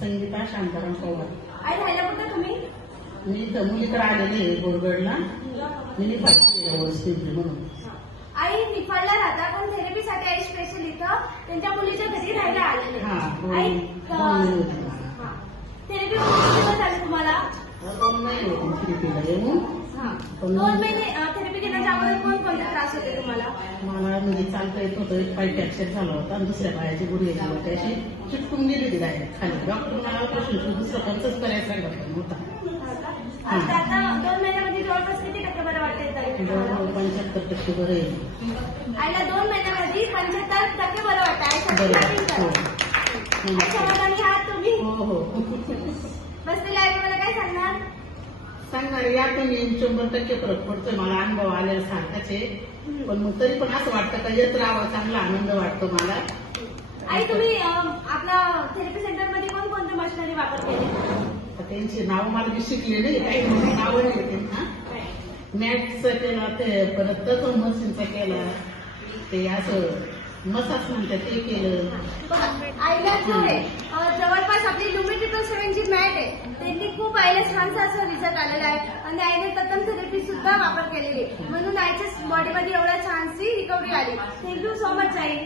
संगीता शांताराम पवार. आई राहायला कुठे तुम्ही? मी इथं मुलीकडे आलेली आहे बोरगडला. मी फायदा म्हणून. आई निफाडला राहता पण थेरपीसाठी आई स्पेशल इथं त्यांच्या मुलीच्या घरी राहायला आलेले. आई थेरपी किती दिवस झाले तुम्हाला? 2 महिने होते थेरपीला येऊन. 2 महिने थेरपी घेण्याच्या अगोदर कोणते त्रास होते तुम्हाला? मला म्हणजे चालता येत होतं, एक पाय फ्रॅक्चर झाला होता आणि दुसऱ्या पायाची गुडघे गेली होती, अशी चिटकून गेली ती डायरेक्ट खाली. डॉक्टर मला ऑपरेशन दुसरं खर्चच करायला सांगितलं होता. आता 2 महिन्यामध्ये जवळपास किती टक्के बरं वाटतंय? 75% बरं आहे. आईला 2 महिन्यामध्ये 75% बरं वाटतं. बरं. समाधानी आहात तुम्ही? हो. बसलेल्या आई मला काय सांगणार? सांगणार या तुम्ही 100% फरक पडतोय. मला अनुभव आलेला सारखाच आहे, पण मग तरी पण असं वाटतं का येत राहावं. चांगला आनंद वाटतो मला. आई तुम्ही आपला थेरपी सेंटर मध्ये कोणकोणत्या मशिनरी वापर केली? त्यांची नावं मला मी शिकले नाही, काही नावं नाही त्यांना. मॅथचं केलं, ते परत तसं मशीनचं केलं, ते असं मसाज म्हणतात ते केलं. आईला जो आहे जवळपास आपली ल्युमिट्रिकल 7 ची मॅट आहे, त्यांनी खूप आईला छानसा असा रिझल्ट आलेला आहे आणि आईने तत्तम थेरपी सुद्धा वापर केलेली आहे, म्हणून आईच्या बॉडीमध्ये एवढा छानशी रिकव्हरी आली. Thank you so much I.